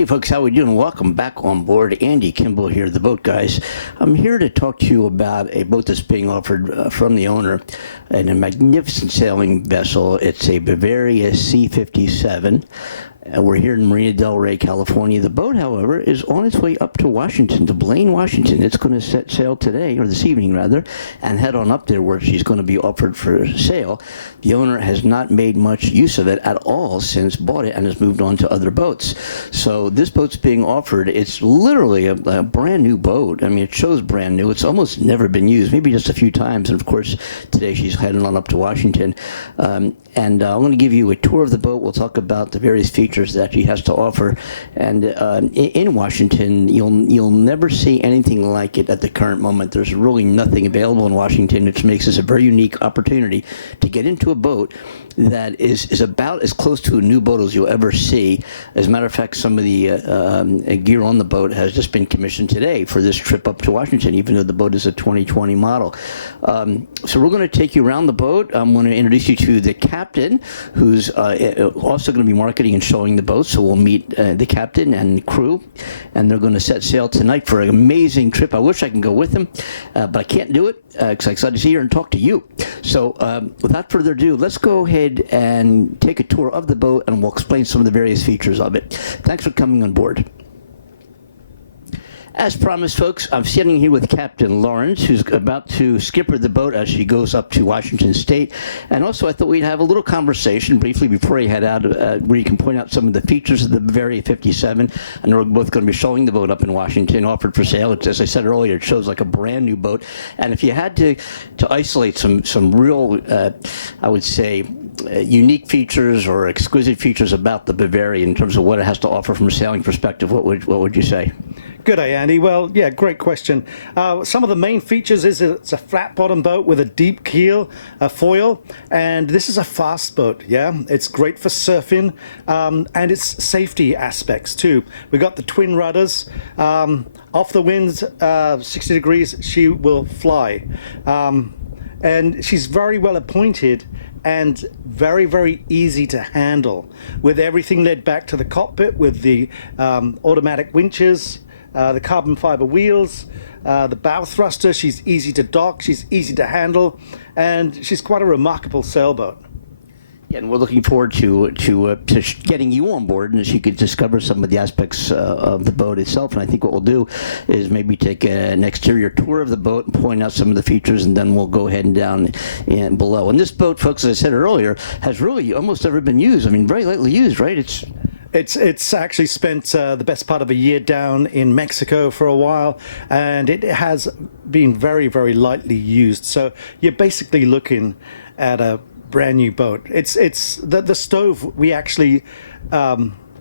Hey folks, how we doing? Welcome back on board. Andy Kimball here, the Boat Guys. I'm here to talk to you about a boat that's being offered from the owner in a magnificent sailing vessel. It's a Bavaria C57. We're here in Marina del Rey, California. The boat, however, is on its way up to Washington, to Blaine, Washington. It's going to set sail today, or this evening rather, and head on up there where she's going to be offered for sale. The owner has not made much use of it at all since bought it and has moved on to other boats. So this boat's being offered. It's literally a brand new boat. I mean, it shows brand new. It's almost never been used, maybe just a few times. And of course, today she's heading on up to Washington. I'm going to give you a tour of the boat. We'll talk about the various features that she has to offer. And in Washington, you'll never see anything like it at the current moment. There's really nothing available in Washington, which makes this a very unique opportunity to get into a boat that is about as close to a new boat as you'll ever see. As a matter of fact, some of the gear on the boat has just been commissioned today for this trip up to Washington, even though the boat is a 2020 model. So we're going to take you around the boat. I'm going to introduce you to the captain, who's also going to be marketing and showing the boat. So we'll meet the captain and crew, and they're going to set sail tonight for an amazing trip. I wish I could go with them, but I can't do it because I'm excited to see her and talk to you. So without further ado, let's go ahead and take a tour of the boat, and we'll explain some of the various features of it. Thanks for coming on board. As promised, folks, I'm sitting here with Captain Lawrence, who's about to skipper the boat as she goes up to Washington State. And also, I thought we'd have a little conversation briefly before you head out, where you can point out some of the features of the Bavaria 57. And we're both going to be showing the boat up in Washington, offered for sale. It's, as I said earlier, it shows like a brand new boat. And if you had to isolate some real, I would say, unique features or exquisite features about the Bavaria in terms of what it has to offer from a sailing perspective, what would you say? Good day, Andy. Well, yeah, great question. Some of the main features is it's a flat bottom boat with a deep keel, a foil, and this is a fast boat, yeah? It's great for surfing, and its safety aspects too. We got the twin rudders. Off the winds, 60 degrees, she will fly. And she's very well appointed and very, very easy to handle, with everything led back to the cockpit with the automatic winches, the carbon fiber wheels, the bow thruster. She's easy to dock, she's easy to handle, and she's quite a remarkable sailboat. Yeah, and we're looking forward to getting you on board, and so you could discover some of the aspects of the boat itself. And I think what we'll do is maybe take an exterior tour of the boat and point out some of the features, and then we'll go ahead and down and below. And this boat, folks, as I said earlier, has really almost never been used. I mean, very lightly used, right? It's actually spent the best part of a year down in Mexico for a while, and it has been very, very lightly used. So you're basically looking at a brand new boat. It's the stove we actually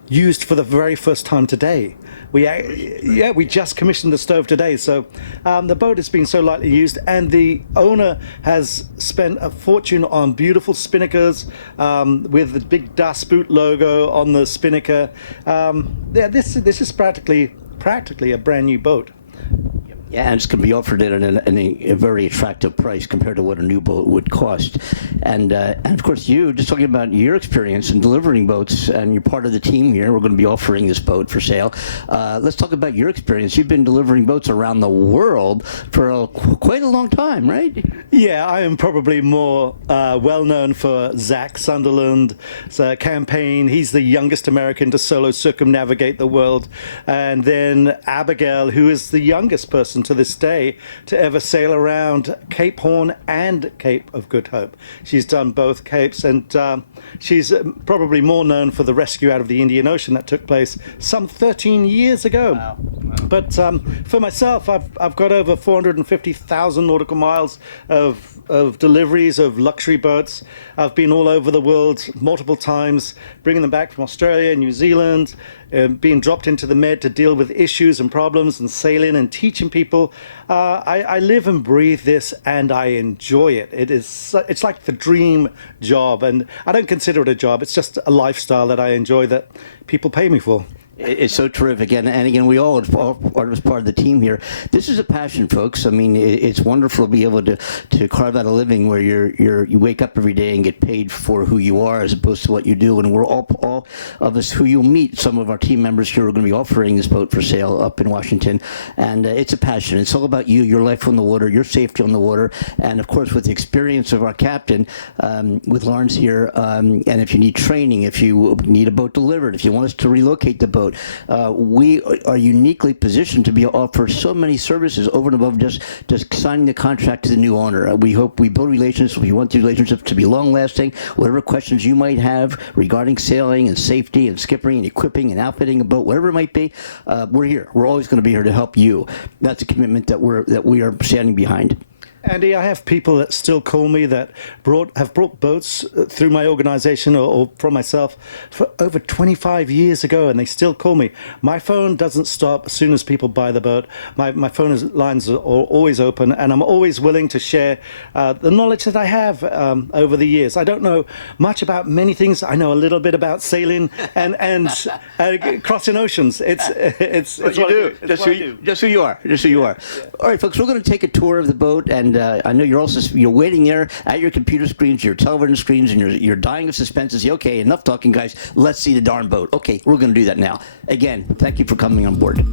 used for the very first time today. We just commissioned the stove today. So the boat has been so lightly used, and the owner has spent a fortune on beautiful spinnakers with the big Das Boot logo on the spinnaker. Yeah, this is practically a brand new boat. Yeah, and it's going to be offered at a very attractive price compared to what a new boat would cost. And of course, you, just talking about your experience in delivering boats, and you're part of the team here. We're going to be offering this boat for sale. Let's talk about your experience. You've been delivering boats around the world for quite a long time, right? Yeah, I am probably more well known for Zach Sunderland's campaign. He's the youngest American to solo circumnavigate the world. And then Abigail, who is the youngest person to this day to ever sail around Cape Horn and Cape of Good Hope. She's done both capes, and she's probably more known for the rescue out of the Indian Ocean that took place some 13 years ago. Wow. But for myself, I've got over 450,000 nautical miles of deliveries of luxury boats. I've been all over the world multiple times, bringing them back from Australia, New Zealand, being dropped into the Med to deal with issues and problems, and sailing and teaching people. I live and breathe this, and I enjoy it. It's like the dream job, and I don't consider it a job. It's just a lifestyle that I enjoy, that people pay me for. It's so terrific, and again, we all are as part of the team here. This is a passion, folks. I mean, it's wonderful to be able to carve out a living where you wake up every day and get paid for who you are as opposed to what you do. And we're all of us who you'll meet. Some of our team members here are going to be offering this boat for sale up in Washington, and it's a passion. It's all about you, your life on the water, your safety on the water, and of course with the experience of our captain, with Lawrence here. And if you need training, if you need a boat delivered, if you want us to relocate the boat. We are uniquely positioned to be offer so many services over and above just signing the contract to the new owner. We hope we build relationships. We want the relationships to be long-lasting. Whatever questions you might have regarding sailing and safety and skipping and equipping and outfitting a boat, whatever it might be, we're here. We're always going to be here to help you. That's a commitment that we are standing behind. Andy, I have people that still call me that have brought boats through my organization or from myself for over 25 years ago, and they still call me. My phone doesn't stop as soon as people buy the boat. My phone lines are always open, and I'm always willing to share the knowledge that I have over the years. I don't know much about many things. I know a little bit about sailing and crossing oceans. It's what you do. Just who you are. Just who you are. Yeah. All right, folks, we're going to take a tour of the boat, and I know you're waiting there at your computer screens, your television screens, and you're dying of suspense to say, okay, enough talking, guys. Let's see the darn boat. Okay, we're going to do that now. Again, thank you for coming on board.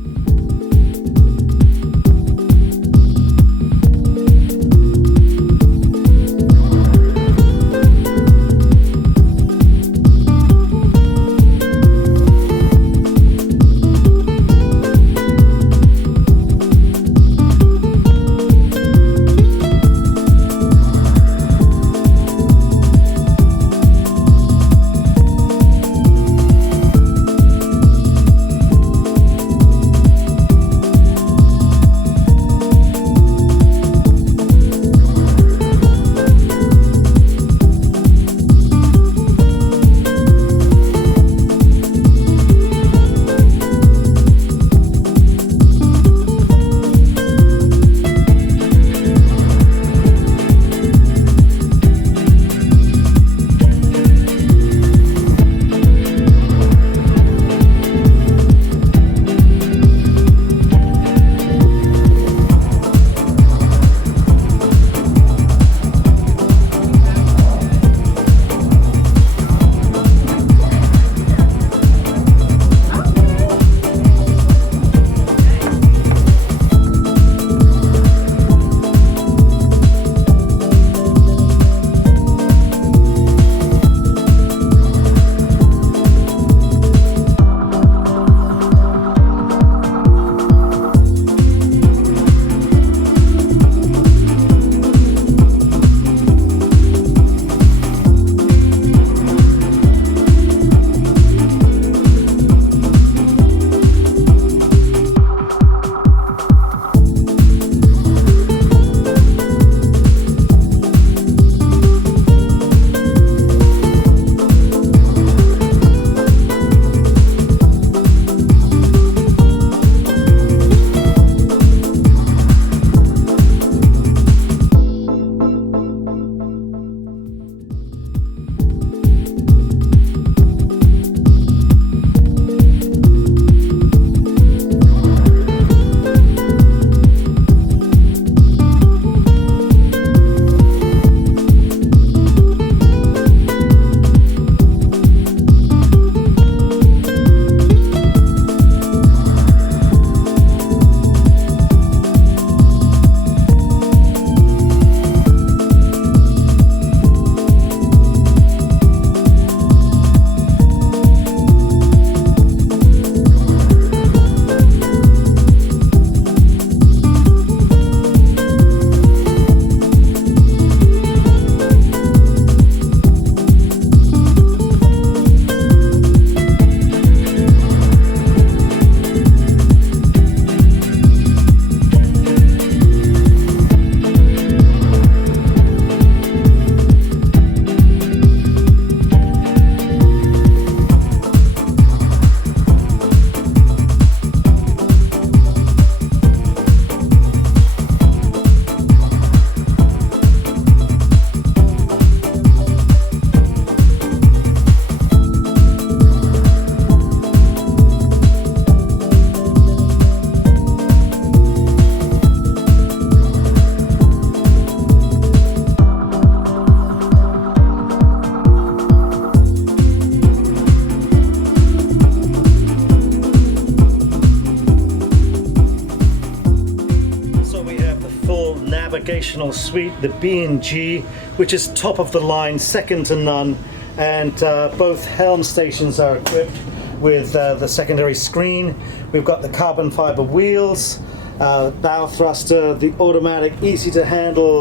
full navigational suite, the B&G, which is top of the line, second to none, and both helm stations are equipped with the secondary screen. We've got the carbon fiber wheels, bow thruster, the automatic easy to handle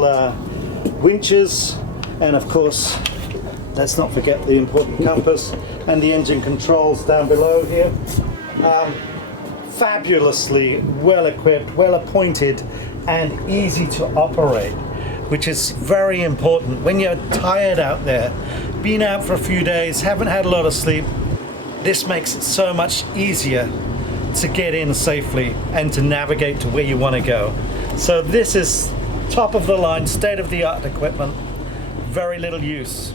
winches, and of course let's not forget the important compass and the engine controls down below here. Fabulously well equipped, well appointed, and easy to operate, which is very important when you're tired out there, been out for a few days, haven't had a lot of sleep. This makes it so much easier to get in safely and to navigate to where you want to go. So this is top of the line, state of the art equipment, very little use.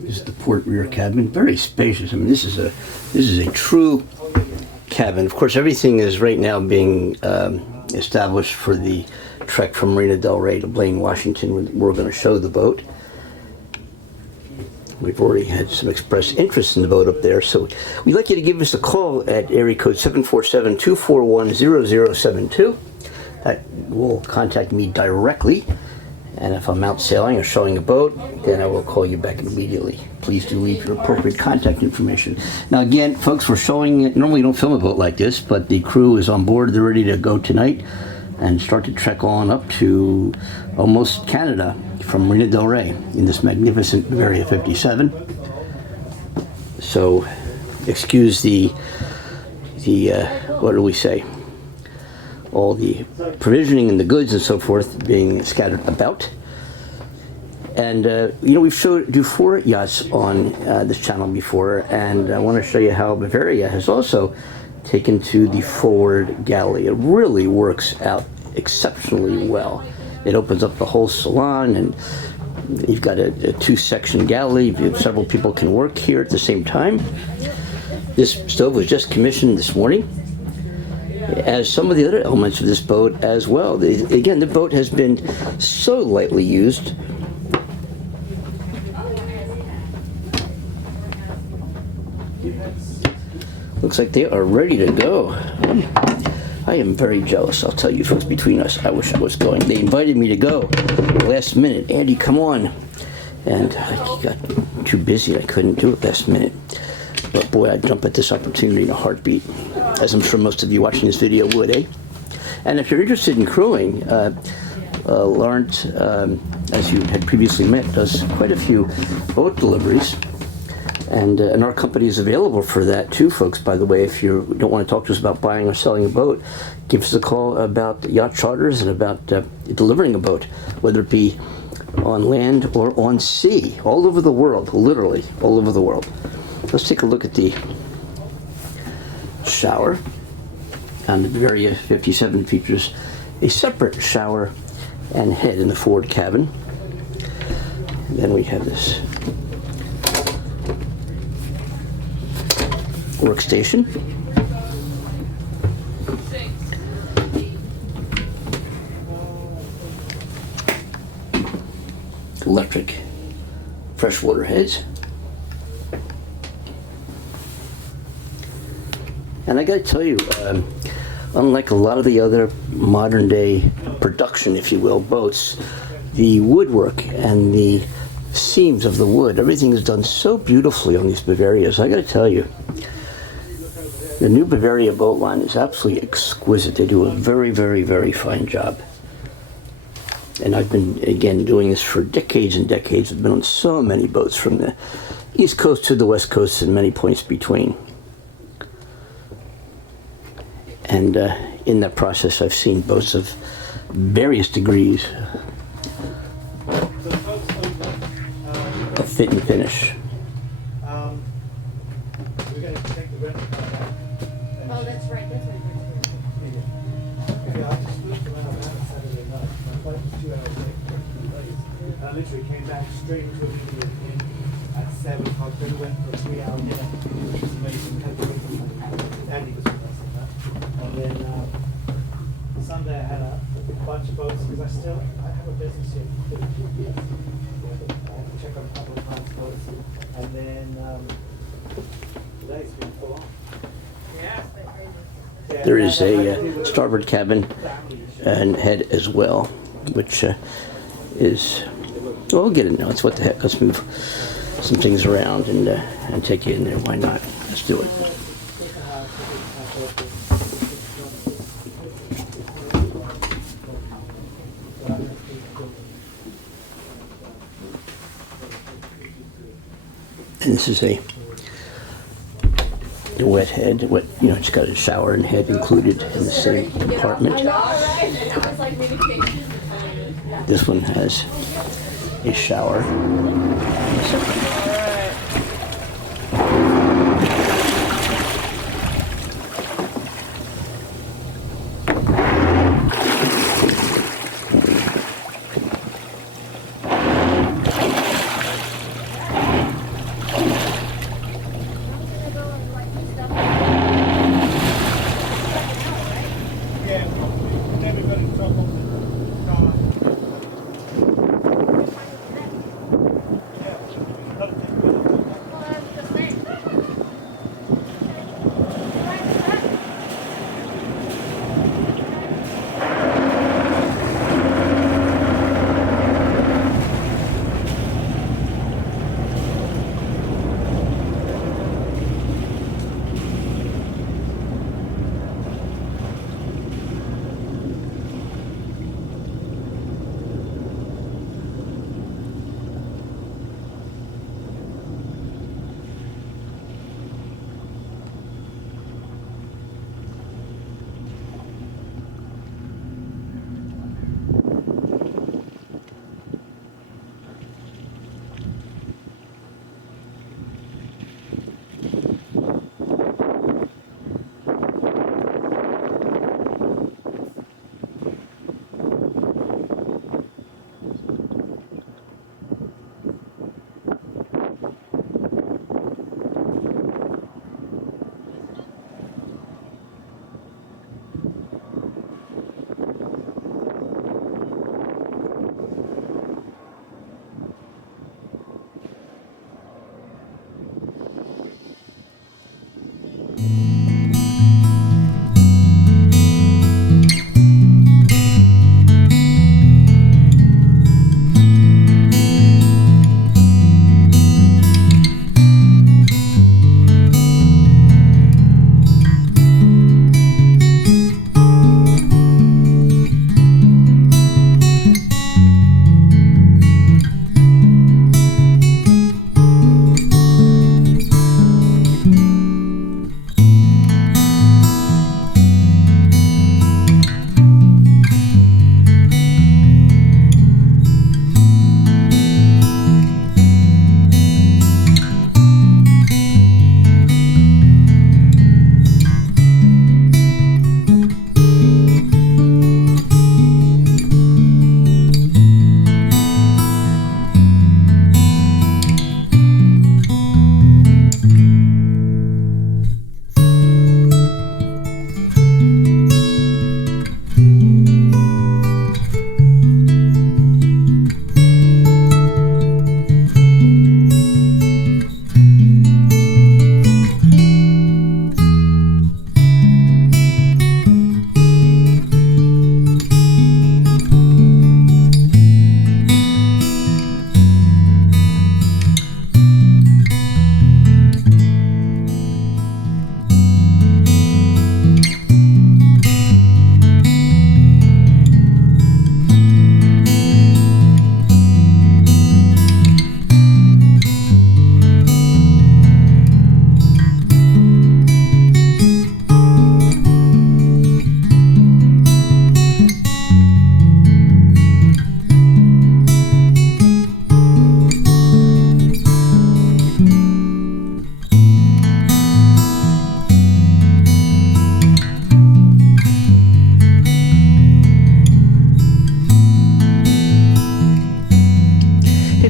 This is the port rear cabin, very spacious. I mean, this is a true cabin. Of course, everything is right now being established for the trek from Marina del Rey to Blaine, Washington. We're going to show the boat. We've already had some expressed interest in the boat up there, so we'd like you to give us a call at area code 747-241-0072. That will contact me directly, and if I'm out sailing or showing a boat, then I will call you back immediately. Please do leave your appropriate contact information. Now again, folks, we're showing, normally we don't film a boat like this, but the crew is on board. They're ready to go tonight and start to trek on up to almost Canada from Marina del Rey in this magnificent Bavaria 57. So excuse the what do we say? All the provisioning and the goods and so forth being scattered about. And you know, we've do 4 yachts on this channel before, and I want to show you how Bavaria has also taken to the forward galley. It really works out exceptionally well. It opens up the whole salon, and you've got a 2-section galley. Several people can work here at the same time. This stove was just commissioned this morning, as some of the other elements of this boat as well. Again, the boat has been so lightly used. Looks like they are ready to go. I am very jealous, I'll tell you folks, between us. I wish I was going. They invited me to go last minute. Andy, come on. And I got too busy. I couldn't do it last minute. But boy, I'd jump at this opportunity in a heartbeat, as I'm sure most of you watching this video would, eh? And if you're interested in crewing, Lawrence, as you had previously met, does quite a few boat deliveries. And our company is available for that too, folks. By the way, if you don't want to talk to us about buying or selling a boat, give us a call about yacht charters and about delivering a boat, whether it be on land or on sea, all over the world, literally all over the world. Let's take a look at the shower. And the Bavaria 57 features a separate shower and head in the forward cabin. And then we have this workstation. Electric freshwater heads. And I gotta tell you, unlike a lot of the other modern day production, if you will, boats, the woodwork and the seams of the wood, everything is done so beautifully on these Bavarias. I gotta tell you, the new Bavaria boat line is absolutely exquisite. They do a very, very, very fine job. And I've been, again, doing this for decades and decades. I've been on so many boats from the East Coast to the West Coast and many points between. And in that process, I've seen boats of various degrees of fit and finish. We're going to take the rent car back. Oh, that's right. That's right. Yeah, I just moved around on Saturday night. My flight was 2 hours late. And I literally came back straight to a meeting at 7 o'clock. Then went for a 3-hour dinner, which was amazing. Had to wait for Andy was with us on that. And then Sunday I had a bunch of boats because I have a business here. I have to check on a couple of clients' boats. And then today's been full on. There is a starboard cabin and head as well, which is, well, we'll get it now. It's what the heck. Let's move some things around and take you in there. Why not? Let's do it. And this is a wet head. It's got a shower and head included in the same apartment. This one has a shower.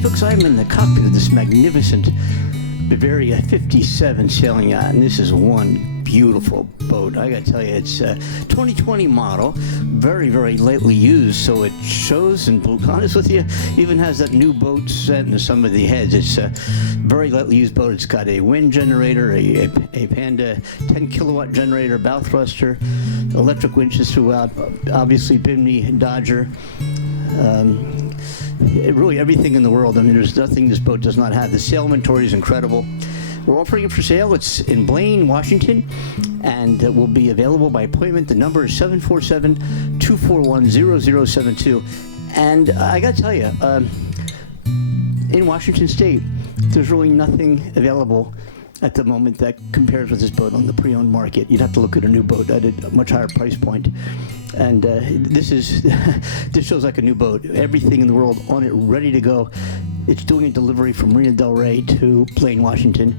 folks, I'm in the cockpit of this magnificent Bavaria 57 sailing yacht, and this is one beautiful boat. I gotta tell you, it's a 2020 model, very, very lightly used, so it shows, and to be honest with you, even has that new boat set in some of the heads. It's a very lightly used boat. It's got a wind generator, a Panda 10 kilowatt generator, bow thruster, electric winches throughout, obviously Bimini Dodger. Really everything in the world. I mean, there's nothing this boat does not have. The sail inventory is incredible. We're offering it for sale. It's in Blaine, Washington, and it will be available by appointment. The number is 747-241-0072. And I got to tell you, in Washington State, there's really nothing available at the moment that compares with this boat on the pre-owned market. You'd have to look at a new boat at a much higher price point. And this shows like a new boat. Everything in the world on it, ready to go. It's doing a delivery from Marina Del Rey to Blaine, Washington.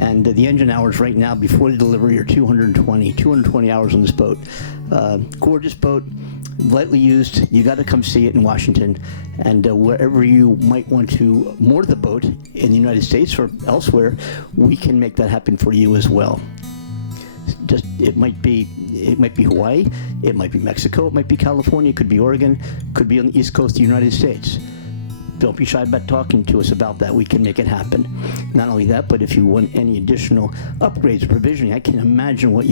And the engine hours right now before the delivery are 220 hours on this boat. Gorgeous boat, lightly used. You got to come see it in Washington. And wherever you might want to moor the boat in the United States or elsewhere, we can make that happen for you as well. It might be Hawaii, it might be Mexico, it might be California, it could be Oregon, could be on the East Coast of the United States. Don't be shy about talking to us about that. We can make it happen. Not only that, but if you want any additional upgrades or provisioning, I can't imagine what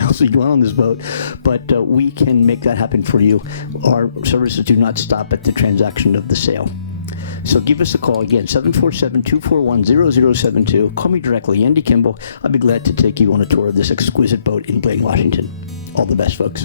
else you'd want on this boat. But we can make that happen for you. Our services do not stop at the transaction of the sale. So give us a call again, 747-241-0072. Call me directly, Andy Kimball. I'll be glad to take you on a tour of this exquisite boat in Blaine, Washington. All the best, folks.